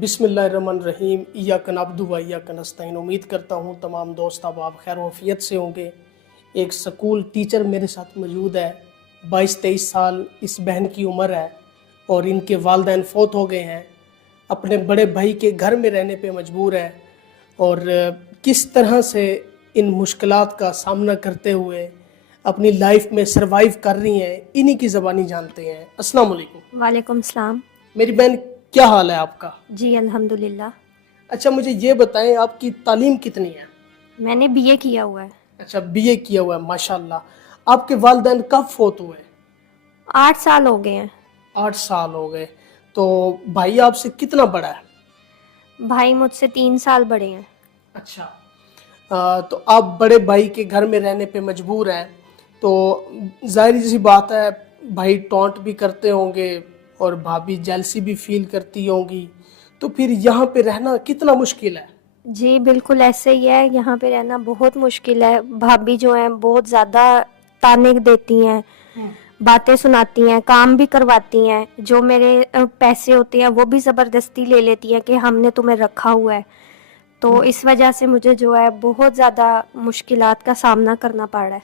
बिस्मिल्लाहिर्रहमानिर्रहीम इय्याक नअब्दु व इय्याक नस्तईन। उम्मीद करता हूँ तमाम दोस्त आप खैर वफ़ियत से होंगे। एक स्कूल टीचर मेरे साथ मौजूद है। 22-23 साल इस बहन की उम्र है और इनके वालिदैन फ़ौत हो गए हैं। अपने बड़े भाई के घर में रहने पे मजबूर है और किस तरह से इन मुश्किलात का सामना करते हुए अपनी लाइफ में सरवाइव कर रही हैं, इन्हीं की ज़बानी जानते हैं। अस्सलाम वालेकुम। वालेकुम सलाम। मेरी बहन, क्या हाल है आपका? जी अल्हम्दुलिल्लाह। अच्छा, मुझे ये बताएं आपकी तालीम कितनी है? मैंने बीए किया हुआ है। अच्छा, बीए किया हुआ है, माशाल्लाह। आपके वालिदैन कब फोत हुए? 8 साल हो गए हैं। 8 साल हो गए। तो भाई आपसे कितना बड़ा है? भाई मुझसे 3 साल बड़े हैं। अच्छा। तो आप बड़े भाई के घर में रहने पे मजबूर हैं, तो जाहिर सी बात है भाई टॉन्ट भी करते होंगे और भाभी जेलसी भी फील करती होंगी, तो फिर यहाँ पे रहना कितना मुश्किल है? जी बिल्कुल ऐसे ही है, यहाँ पे रहना बहुत मुश्किल है। भाभी जो है बहुत ज़्यादा ताने देती हैं, बातें सुनाती हैं, काम भी करवाती हैं। जो मेरे पैसे होते हैं वो भी ज़बरदस्ती ले लेती हैं कि हमने तुम्हें रखा हुआ है। तो इस वजह से मुझे जो है बहुत ज़्यादा मुश्किलात का सामना करना पड़ रहा है।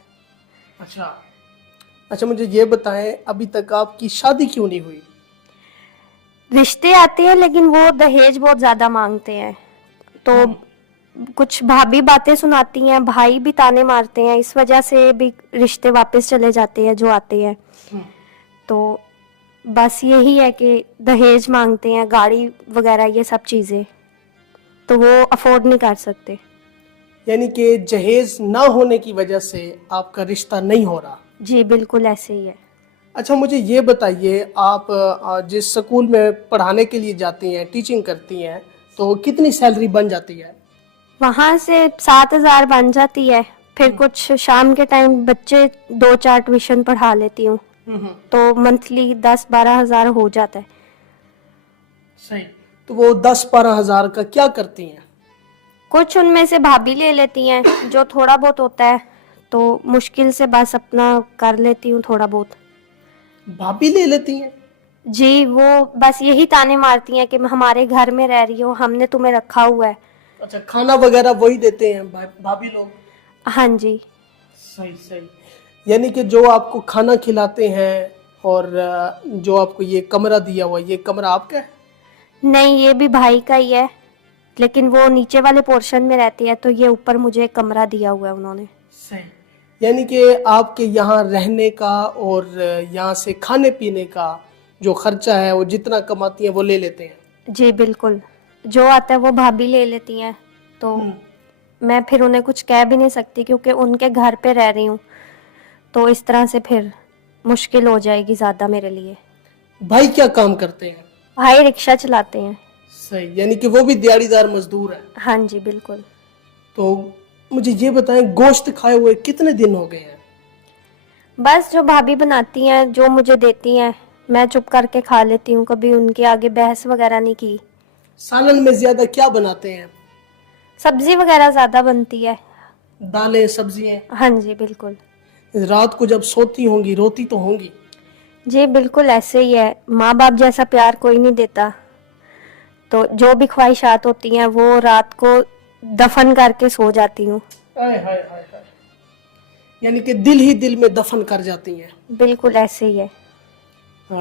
अच्छा, मुझे ये बताएं अभी तक आपकी शादी क्यों नहीं हुई? रिश्ते आते हैं लेकिन वो दहेज बहुत ज़्यादा मांगते हैं, तो कुछ भाभी बातें सुनाती हैं, भाई भी ताने मारते हैं, इस वजह से भी रिश्ते वापस चले जाते हैं जो आते हैं। तो बस यही है कि दहेज मांगते हैं, गाड़ी वगैरह ये सब चीज़ें, तो वो अफोर्ड नहीं कर सकते। यानी कि जहेज ना होने की वजह से आपका रिश्ता नहीं हो रहा? जी बिल्कुल ऐसे ही है। अच्छा, मुझे ये बताइए, आप जिस स्कूल में पढ़ाने के लिए जाती हैं, टीचिंग करती हैं, तो कितनी सैलरी बन जाती है? वहाँ से 7,000 बन जाती है। फिर कुछ शाम के टाइम बच्चे 2-4 ट्यूशन पढ़ा लेती हूँ, तो मंथली 10-12 हज़ार हो जाता है। सही। तो वो 10-12 हज़ार का क्या करती हैं? कुछ उनमें से भाभी ले लेती हैं, जो थोड़ा बहुत होता है तो मुश्किल से बस अपना कर लेती हूँ थोड़ा बहुत। भाभी ले लेती हैं? जी, वो बस यही ताने मारती हैं कि हमारे घर में रह रही हो, हमने तुम्हें रखा हुआ है। अच्छा, खाना वगैरह वही देते हैं भाभी लोग? हाँ जी। सही। यानी कि जो आपको खाना खिलाते हैं और जो आपको ये कमरा दिया हुआ, ये कमरा आपका है? नहीं, ये भी भाई का ही है, लेकिन वो नीचे वाले पोर्शन में रहती है, तो ये ऊपर मुझे एक कमरा दिया हुआ है उन्होंने। सही। यानी कि आपके यहाँ रहने का और यहाँ से खाने पीने का जो खर्चा है वो जितना कमाती हैं वो ले लेते हैं? जी बिल्कुल, जो आता है वो भाभी ले लेती हैं, तो मैं फिर उन्हें कुछ कह भी नहीं सकती क्योंकि उनके घर पे रह रही हूँ, तो इस तरह से फिर मुश्किल हो जाएगी ज़्यादा मेरे लिए। भाई क्या काम करते हैं? भाई रिक्शा चलाते हैं। सही, यानी कि वो भी दिहाड़ीदार मजदूर है? हाँ जी बिल्कुल। तो मुझे ये बताएं, गोश्त खाए हुए कितने दिन हो गए हैं? बस जो भाभी बनाती हैं, जो मुझे देती हैं, मैं चुप करके खा लेती हूँ, कभी उनके आगे बहस वगैरह नहीं की। सालन में ज्यादा क्या बनाते हैं? सब्जी वगैरह ज़्यादा बनती है। दालें, सब्जियां? हाँ जी बिल्कुल। रात को जब सोती होंगी रोती तो होंगी? जी बिल्कुल ऐसे ही है, माँ बाप जैसा प्यार कोई नहीं देता, तो जो भी ख्वाहिशात होती हैं वो रात को दफन करके सो जाती हूँ। हाय। यानी कि दिल ही दिल में दफन कर जाती हैं? बिल्कुल ऐसे ही है।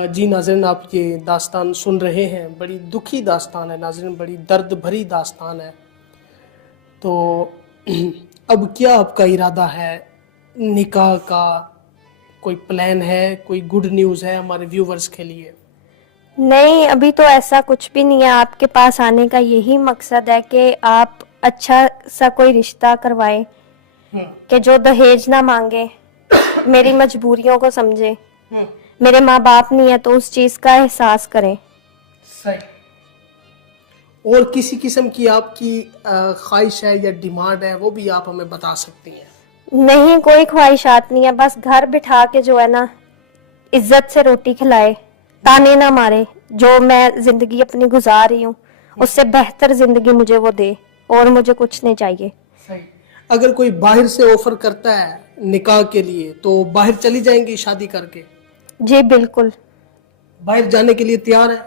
जी नाज़रीन, आप ये दास्तान सुन रहे हैं, बड़ी दुखी दास्तान है नाज़रीन, बड़ी दर्द भरी दास्तान है। तो अब क्या आपका इरादा है? निकाह का कोई प्लान है? कोई गुड न्यूज़ है हमारे व्यूवर्स के लिए? नहीं, अभी तो ऐसा कुछ भी नहीं है। आपके पास आने का यही मकसद है कि आप अच्छा सा कोई रिश्ता करवाएं कि जो दहेज ना मांगे, मेरी मजबूरियों को समझे। मेरे माँ बाप नहीं है तो उस चीज़ का एहसास करें। सही। और किसी किस्म की आपकी ख्वाहिश है या डिमांड है, वो भी आप हमें बता सकती हैं? नहीं, कोई ख्वाहिशात नहीं है, बस घर बिठा के जो है ना इज्जत से रोटी खिलाए, ताने ना मारे। जो मैं जिंदगी अपनी गुजार रही हूँ उससे बेहतर जिंदगी मुझे वो दे, और मुझे कुछ नहीं चाहिए। सही। अगर कोई बाहर से ऑफर करता है निकाह के लिए तो बाहर चली जाएंगी शादी करके? जी बिल्कुल। बाहर जाने के लिए तैयार है?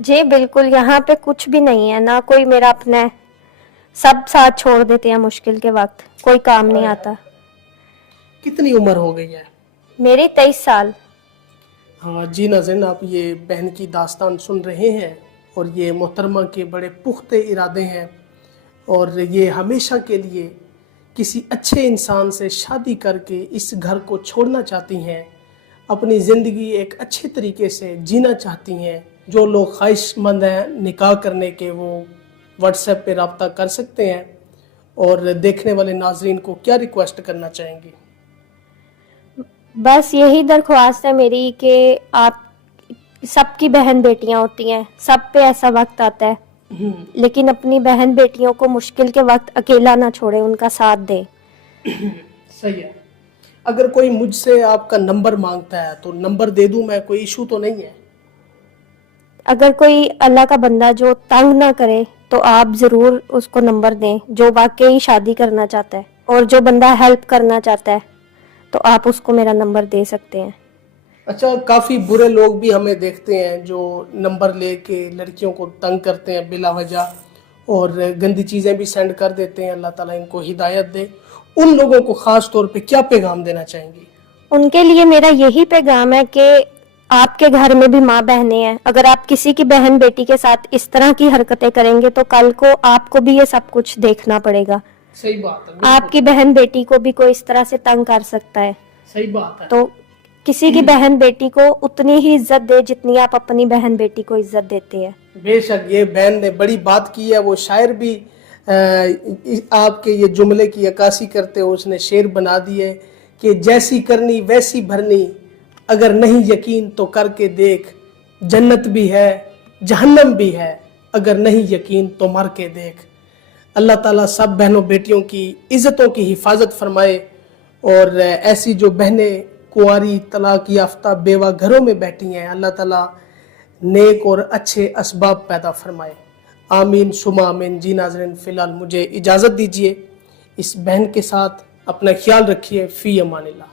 जी बिल्कुल, यहाँ पे कुछ भी नहीं है, ना कोई मेरा अपना है, सब साथ छोड़ देते हैं मुश्किल के वक्त, कोई काम नहीं आता। कितनी उम्र हो गई है? मेरी 23 साल। हाँ जी नाज़रीन, आप ये बहन की दास्तान सुन रहे हैं और ये मोहतरमा के बड़े पुख्ते इरादे हैं और ये हमेशा के लिए किसी अच्छे इंसान से शादी करके इस घर को छोड़ना चाहती हैं, अपनी ज़िंदगी एक अच्छे तरीके से जीना चाहती हैं। जो लोग ख्वाहिशमंद हैं निकाह करने के, वो व्हाट्सएप पे रब्ता कर सकते हैं। और देखने वाले नाजरीन को क्या रिक्वेस्ट करना चाहेंगी? बस यही दरख्वास्त है मेरी कि आप, सबकी बहन बेटियां होती हैं, सब पे ऐसा वक्त आता है, लेकिन अपनी बहन बेटियों को मुश्किल के वक्त अकेला ना छोड़े, उनका साथ दे। सही है। अगर कोई मुझसे आपका नंबर मांगता है तो नंबर दे दूं मैं, कोई इशू तो नहीं है? अगर कोई अल्लाह का बंदा जो तंग ना करे तो आप जरूर उसको नंबर दें, जो वाकई शादी करना चाहता है, और जो बंदा हेल्प करना चाहता है तो आप उसको मेरा नंबर दे सकते हैं। अच्छा, काफ़ी बुरे लोग भी हमें देखते हैं जो नंबर लेके लड़कियों को तंग करते हैं बिला वजह और गंदी चीज़ें भी सेंड कर देते हैं। अल्लाह ताला इनको हिदायत दे। उन लोगों को ख़ास तौर पे क्या पैगाम देना चाहेंगी? उनके लिए मेरा यही पैगाम है कि आपके घर में भी माँ बहनें हैं, अगर आप किसी की बहन बेटी के साथ इस तरह की हरकतें करेंगे तो कल को आपको भी ये सब कुछ देखना पड़ेगा। सही बात है, बिल्कुल। आपकी बहन बेटी को भी कोई इस तरह से तंग कर सकता है। सही बात है। तो किसी की बहन बेटी को उतनी ही इज्जत दे जितनी आप अपनी बहन बेटी को इज्जत देते हैं। बेशक ये बहन ने बड़ी बात की है। वो शायर भी आपके ये जुमले की अक्कासी करते हो उसने शेर बना दिए कि जैसी करनी वैसी भरनी, अगर नहीं यकीन तो करके देख, जन्नत भी है जहन्नम भी है, अगर नहीं यकीन तो मर के देख। अल्लाह ताला सब बहनों बेटियों की इज़्ज़तों की हिफाजत फरमाए और ऐसी जो बहनें कुंवारी तलाक याफ्ता बेवा घरों में बैठी हैं, अल्लाह ताला नेक और अच्छे असबाब पैदा फरमाए। आमीन सुमा आमीन। जी नाज़रीन, फ़िलहाल मुझे इजाज़त दीजिए। इस बहन के साथ अपना ख्याल रखिए। फ़ी अमानिल्लाह।